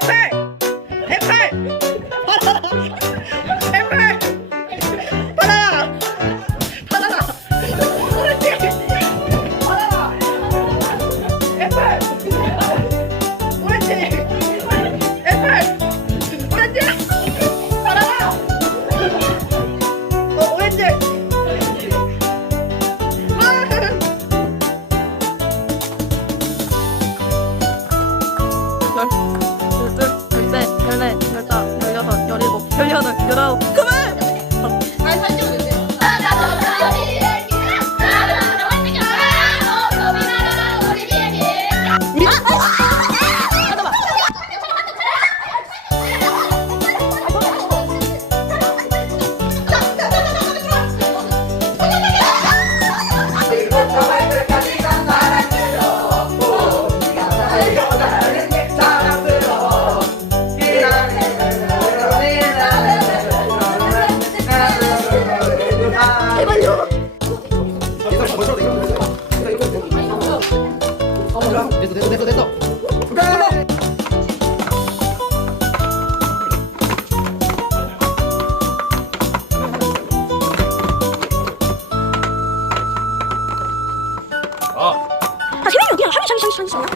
back. 됐어 됐어 됐어 됐어 어디야? 샤미, 샤미, 샤미, 샤미.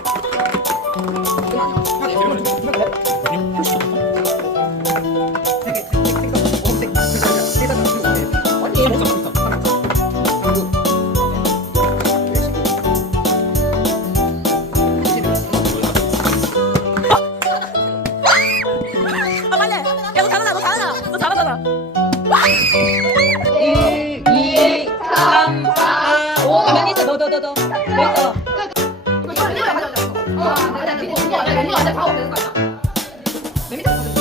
아, 맞네. 야, 너 잘한다, 너 잘한다. 너 잘하잖아. 1, 2, 3, 4, 5. 가만히 있어, 너, 너, 너, 너. 너 있어. 거야. 내가 이거 온 거야. 내가 이거 내가 다 오는 거야. 몇 미터?